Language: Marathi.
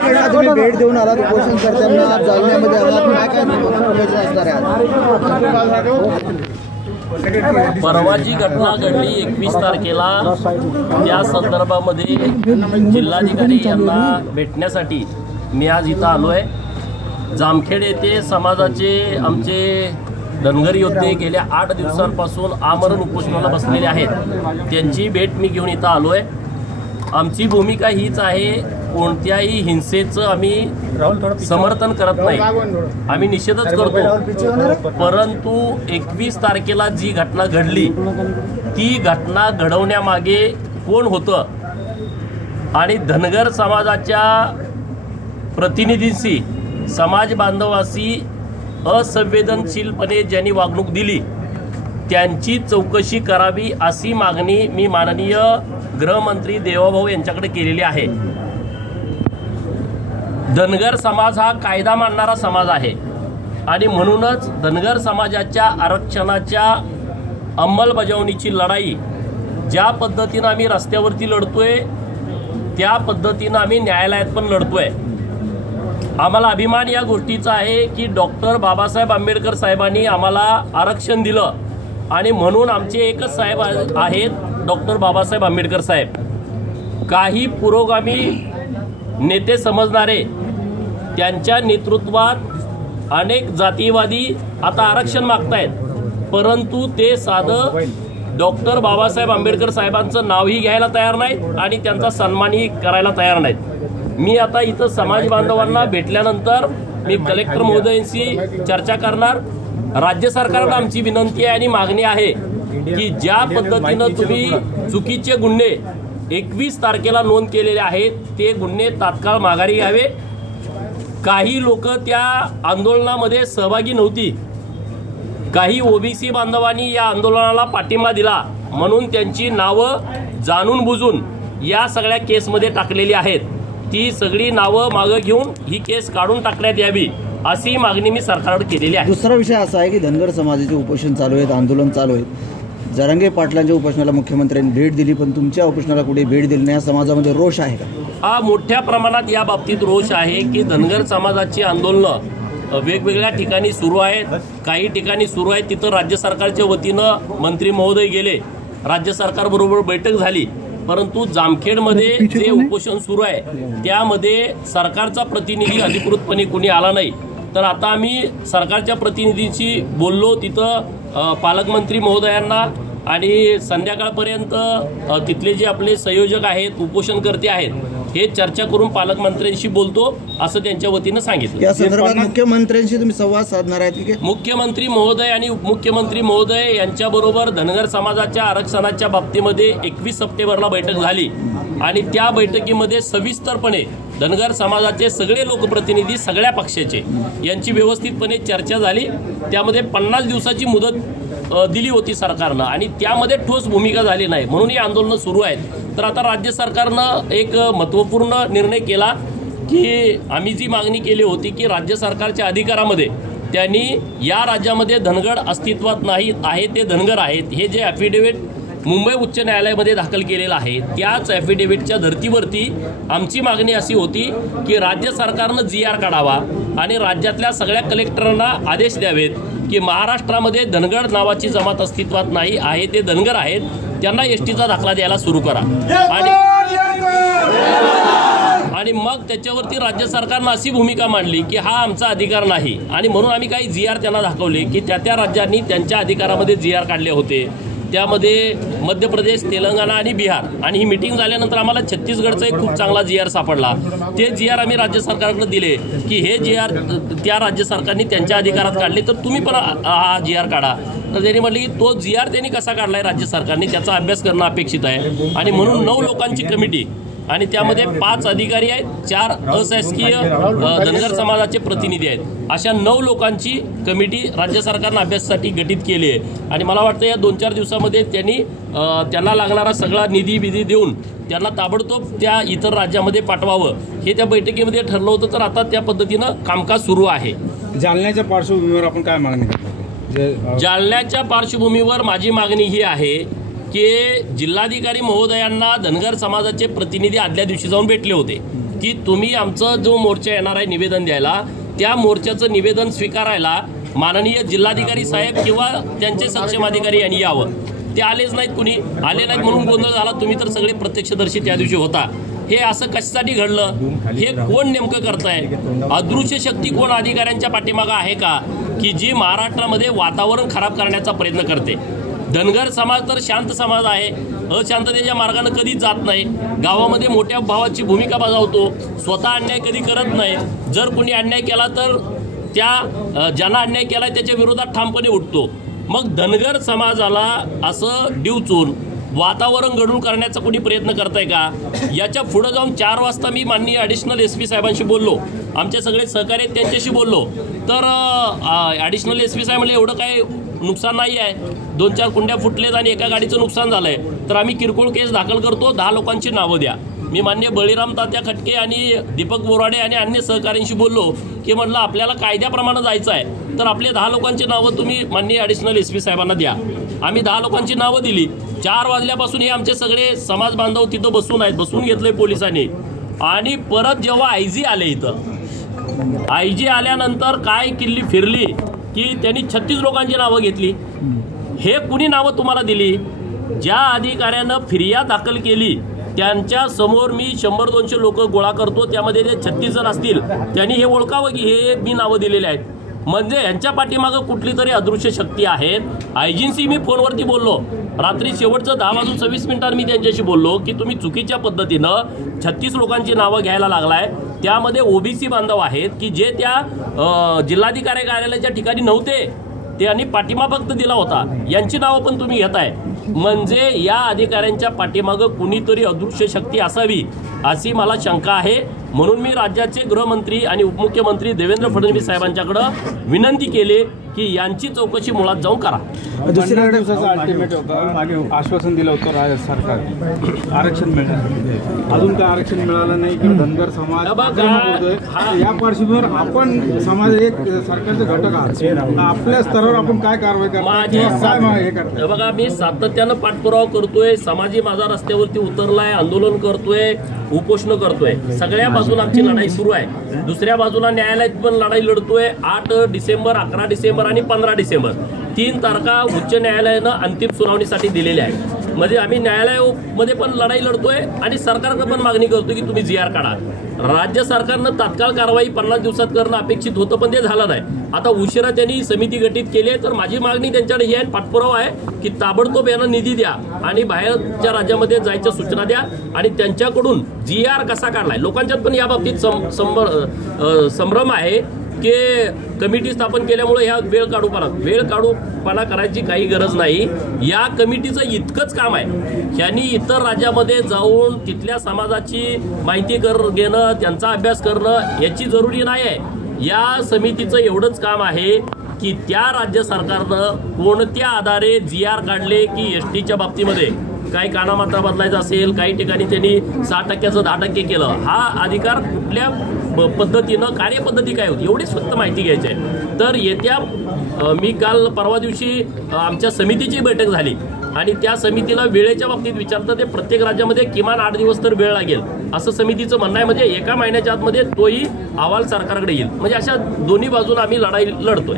तुम्ही भेट देऊन आलात उपोषण करताना जालन्यामध्ये आलात, काय उपोषण असणार आहे? परवा जी घटना घडली 21 तारखेला, त्या संदर्भामध्ये जिल्हाधिकारी यांना भेटण्यासाठी मी आज इथं आलो आहे। जामखेड येथे समाजाचे आमचे धनगर योद्धे गेल्या 8 दिवसांपासून आमरण उपोषणाला बसलेले आहेत, त्यांची भेट मी घेऊन इथं आलो आहे। आमची भूमिका हीच आहे, कोणत्याही हिंसेचं आम्ही समर्थन करत नाही, आम्ही निषेधच करतो। परंतु 21 तारखेला जी घटना घडली ती घटना घडवण्यामागे कोण होतं आणि धनगर समाजाच्या प्रतिनिधींशी, समाज बांधवांशी असंवेदनशीलपणे ज्यांनी वागणूक दिली त्यांची चौकशी करावी अशी मागणी मी माननीय गृहमंत्री देवाभाऊ यांच्याकडे केलेली आहे। धनगर समाज हा कायदा मानणारा समाज आहे आणि म्हणूनच धनगर समाजाच्या आरक्षणाच्या अंमलबजावणीची लढाई ज्या पद्धतीनं आम्ही रस्त्यावरती लढतोय त्या पद्धतीनं आम्ही न्यायालयात पण लढतोय। आम्हाला अभिमान या गोष्टीचा आहे की डॉक्टर बाबासाहेब आंबेडकर साहेबांनी आम्हाला आरक्षण दिलं आणि म्हणून आमचे एकच साहेब आहेत, डॉक्टर बाबासाहेब आंबेडकर साहेब। काही पुरोगामी नेते समजणारे त्यांच्या नेतृत्वात अनेक जातीवादी आता आरक्षण मागतायत, परंतु ते साधं डॉक्टर बाबासाहेब आंबेडकर साहेबांचं नावही घ्यायला तयार नाहीत आणि त्यांचा सन्मानही करायला तयार नाहीत। मी आता इथं समाज बांधवांना भेटल्यानंतर मी कलेक्टर महोदयांशी चर्चा करणार। राज्य सरकारला आमची विनंती आहे आणि मागणी आहे की ज्या पद्धतीनं तुम्ही चुकीचे गुन्हे 21 तारखेला नोंद केलेले आहेत ते गुन्हे तात्काळ माघारी घ्यावे। काही लोक त्या आंदोलनामध्ये सहभागी नव्हती, काही ओबीसी बांधवांनी या आंदोलनाला पाठिंबा दिला म्हणून त्यांची नावं जाणून बुजून या सगळ्या केसमध्ये टाकलेली आहेत। ती सगळी नावं मागं घेऊन ही केस काढून टाकण्यात यावी अशी मागणी मी सरकारकडे केलेली आहे। दुसरा विषय असा आहे की धनगर समाजाचे उपोषण चालू आहेत, आंदोलन चालू आहेत। जरांगे पाटलांच्या उपोषणाला मुख्यमंत्र्यांनी भेट दिली, पण तुमच्या उपोषणाला कुठे भेट दिली नाही, समाजामध्ये रोष आहे का? हा मोठ्या प्रमाणात या बाबतीत रोष आहे की धनगर समाजाची आंदोलनं वेगवेगळ्या ठिकाणी सुरू आहेत, काही ठिकाणी सुरू आहेत तिथं राज्य सरकारच्या वतीनं मंत्री महोदय गेले, राज्य सरकारबरोबर बैठक झाली, परंतु जामखेडमध्ये जे उपोषण सुरू आहे त्यामध्ये सरकारचा प्रतिनिधी अधिकृतपणे कोणी आला नाही। तर आता आम्ही सरकारच्या प्रतिनिधींशी बोललो, तिथं पालकमंत्री महोदयांना आणि संध्याकाळपर्यंत तिथले जे आपले संयोजक आहेत, उपोषणकर्ते आहेत, हे चर्चा करून पालकमंत्र्यांशी बोलतो असं त्यांच्या वतीनं सांगितलं। या संदर्भात मुख्यमंत्र्यांशी तुम्ही संवाद साधणार आहेत की? मुख्यमंत्री महोदय आणि उपमुख्यमंत्री महोदय यांच्याबरोबर धनगर समाजाच्या आरक्षणाच्या बाबतीमध्ये 21 सप्टेंबरला बैठक झाली आणि त्या बैठकीमध्ये सविस्तरपणे धनगर समाजाचे सगळे लोकप्रतिनिधी, सगळ्या पक्षाचे यांची व्यवस्थितपणे चर्चा झाली। त्यामध्ये 50 दिवसाची मुदत दिली होती सरकारनं आणि त्यामध्ये ठोस भूमिका झाली नाही, म्हणून ही आंदोलनं सुरू आहेत। तर आता राज्य सरकारनं एक महत्त्वपूर्ण निर्णय केला की आम्ही जी मागणी केली होती की राज्य सरकारच्या अधिकारामध्ये त्यांनी या राज्यामध्ये धनगर अस्तित्वात नाही आहे, ते धनगर आहेत, हे जे ॲफिडेव्हिट मुंबई उच्च न्यायालयामध्ये दाखल केलेलं आहे त्याच ॲफिडेव्हिटच्या धर्तीवरती आमची मागणी अशी होती की राज्य सरकारनं GR काढावा आणि राज्यातल्या सगळ्या कलेक्टरांना आदेश द्यावेत की महाराष्ट्रामध्ये धनगर नावाची जमात अस्तित्वात नाही आहे, ते धनगर आहेत, त्यांना STचा दाखला द्यायला सुरू करा। आणि मग त्याच्यावरती राज्य सरकारनं अशी भूमिका मांडली की हा आमचा अधिकार नाही आणि म्हणून आम्ही काही GR त्यांना दाखवले की त्या राज्यांनी त्यांच्या अधिकारामध्ये GR काढले होते, त्यामध्ये मध्य प्रदेश, तेलंगणा आणि बिहार। आणि ही मीटिंग झाल्यानंतर आम्हाला छत्तीसगडचा एक खूप चांगला GR सापडला, ते GR आम्ही राज्य सरकारकडे दिले की हे GR त्या राज्य सरकारने त्यांच्या अधिकारात काढले तर तुम्ही पण हा GR काढा। तर त्यांनी म्हटलं की तो GR त्यांनी कसा काढलाय राज्य सरकारने त्याचा अभ्यास करणं अपेक्षित आहे आणि म्हणून 9 लोकांची कमिटी आणि त्यामध्ये 5 अधिकारी आहेत, 4 अशासकीय धनगर समाजाचे प्रतिनिधी आहेत, अशा 9 लोकांची कमिटी राज्य सरकारनं अभ्यासासाठी गठीत केली आहे। आणि मला वाटतं या 2-4 दिवसामध्ये त्यांना लागणारा सगळा निधी देऊन त्यांना ताबडतोब त्या इतर राज्यामध्ये पाठवावं हे त्या बैठकीमध्ये ठरलं होतं। तर आता त्या पद्धतीनं कामकाज सुरू आहे। जालन्याच्या पार्श्वभूमीवर आपण काय मागणी करतो? जालन्याच्या पार्श्वभूमीवर माझी मागणी ही आहे की जिल्हाधिकारी महोदयांना धनगर समाजाचे प्रतिनिधी आदल्या दिवशी जाऊन भेटले होते की तुम्ही आमचं जो मोर्चा येणार आहे निवेदन द्यायला, त्या मोर्चाचं निवेदन स्वीकारायला माननीय जिल्हाधिकारी साहेब किंवा त्यांचे सक्षम अधिकारी यांनी यावं. ते आलेच नाहीत, कुणी आले नाहीत म्हणून गोंधळ झाला. तुम्ही तर सगळे प्रत्यक्षदर्शी त्या दिवशी होता. हे असं कशासाठी घडलं, हे कोण नेमकं करताय? अदृश्य शक्ती कोण अधिकाऱ्यांच्या पाठीमागं आहे का, की जी महाराष्ट्रामध्ये वातावरण खराब करण्याचा प्रयत्न करते? धनगर समाज तर शांत समाज आहे, अशांततेच्या मार्गाने कधीच जात नाही. गावामध्ये मोठ्या भावाची भूमिका बजावतो, स्वतः अन्याय कधी करत नाही. जर कोणी अन्याय केला तर त्या ज्यांना अन्याय केला त्याच्या विरोधात ठामपणे उठतो. मग धनगर समाजाला असं डिवचून वातावरण गढूळ करण्याचा कोणी प्रयत्न करताय का? याच्या पुढे जाऊन 4 वाजता मी माननीय ॲडिशनल SP साहेबांशी बोललो, आमचे सगळे सहकारी आहेत त्यांच्याशी बोललो. तर ॲडिशनल SP साहेब म्हणले एवढं काही नुकसान नाही आहे, 2-4 कुंड्या फुटलेत आणि एका गाडीचं नुकसान झालंय, तर आम्ही किरकोळ केस दाखल करतो, 10 लोकांची नावं द्या. मी मान्य बळीराम तात्या खटके आणि दीपक बोराडे आणि अन्य सहकाऱ्यांशी बोललो की म्हटलं आपल्याला कायद्याप्रमाणे जायचं आहे, तर आपले 10 लोकांची नावं तुम्ही माननीय ॲडिशनल SP साहेबांना द्या. आम्ही 10 लोकांची नावं दिली. 4 वाजल्यापासून हे आमचे सगळे समाज बांधव तिथं बसून आहेत, बसून घेतलंय पोलिसांनी. आणि परत जेव्हा IG आले इथं, IG आल्यानंतर काय किल्ली फिरली की त्यांनी 36 लोकांची नावं घेतली. हे कुणी नावं तुम्हाला दिली? ज्या अधिकाऱ्यानं फिर्याद दाखल केली त्यांच्या समोर मी 100-200 लोक गोळा करतो, त्यामध्ये ते 36 जण असतील, त्यांनी हे ओळखावं की हे मी नावं दिलेले आहेत. म्हणजे यांच्या पाठीमागं कुठली तरी अदृश्य शक्ती आहे. IGंशी मी फोनवरती बोललो, रात्री शेवटचं 10:26 मी त्यांच्याशी बोललो की तुम्ही चुकीच्या पद्धतीनं 36 लोकांची नावं घ्यायला लागलाय. त्यामध्ये OBC बांधव आहेत की जे त्या जिल्हाधिकारी कार्यालयाच्या ठिकाणी नव्हते, त्यांनी पाठिंबा फक्त दिला होता. यांची नावं पण तुम्ही घेताय. म्हणजे या अधिकाऱ्यांच्या पाठीमागं कुणीतरी अदृश्य शक्ती असावी अशी मला शंका आहे. म्हणून मी राज्याचे गृहमंत्री आणि उपमुख्यमंत्री देवेंद्र फडणवीस साहेबांच्याकडे विनंती केली की यांची चौकशी मुळात जाऊन करा. दुसऱ्या दिवसाचं अल्टिमेट होतं, आश्वासन दिलं होतं राज्य सरकार आरक्षण मिळणार, अजून काय आरक्षण मिळालं नाही किंवा धनगर समाज या पार्श्वभूमीवर आपण समाज एक सरकारचे घटक आहात, आपल्या स्तरावर आपण काय कारवाई करतो? बघा, मी सातत्यानं पाठपुरावा करतोय, समाजी माझा रस्त्यावरती उतरलाय, आंदोलन करतोय, उपोषण करतोय. सगळ्या बाजूला आमची लढाई सुरू आहे. दुसऱ्या बाजूला न्यायालयात पण लढाई लढतोय. 8 डिसेंबर, 11 डिसेंबर आणि 15 डिसेंबर 3 तारखा उच्च न्यायालयानं अंतिम सुनावणीसाठी दिलेल्या आहेत. म्हणजे आम्ही न्यायालयामध्ये पण लढाई लढतोय आणि सरकारकडे पण मागणी करतो की तुम्ही GR काढा. राज्य सरकारनं तात्काळ कारवाई 50 दिवसात करणं अपेक्षित होतं, पण ते झालं नाही. आता उशिरा त्यांनी समिती गठीत केली आहे. तर माझी मागणी त्यांच्याकडे ही आहे, पाठपुरावा आहे की ताबडतोब यांना निधी द्या आणि बाहेरच्या राज्यामध्ये जायच्या सूचना द्या आणि त्यांच्याकडून GR कसा काढलाय. लोकांच्यात पण या बाबतीत संभ्रम आहे की कमिटी स्थापन केल्यामुळे ह्या वेळ काढूपणा करायची काही गरज नाही. या कमिटीचं इतकंच काम आहे, ह्यांनी इतर राज्यामध्ये जाऊन तिथल्या समाजाची माहिती घेणं, त्यांचा अभ्यास करणं याची जरुरी नाही आहे. या समितीचं एवढंच काम आहे की त्या राज्य सरकारनं कोणत्या आधारे GR काढले की STच्या बाबतीमध्ये काही कानामात्रा बदलायचा असेल, काही ठिकाणी त्यांनी 6% 10% केलं. हा अधिकार कुठल्या पद्धतीनं, कार्यपद्धती काय होती एवढीच फक्त माहिती घ्यायची आहे. तर येत्या मी काल परवा दिवशी आमच्या समितीची बैठक झाली आणि त्या समितीला वेळेच्या बाबतीत विचारतं ते प्रत्येक राज्यामध्ये किमान 8 दिवस तर वेळ लागेल असं समितीचं म्हणणं आहे. म्हणजे 1 महिन्याच्या आतमध्ये तोही अहवाल सरकारकडे येईल. म्हणजे अशा दोन्ही बाजूला आम्ही लढाई लढतोय.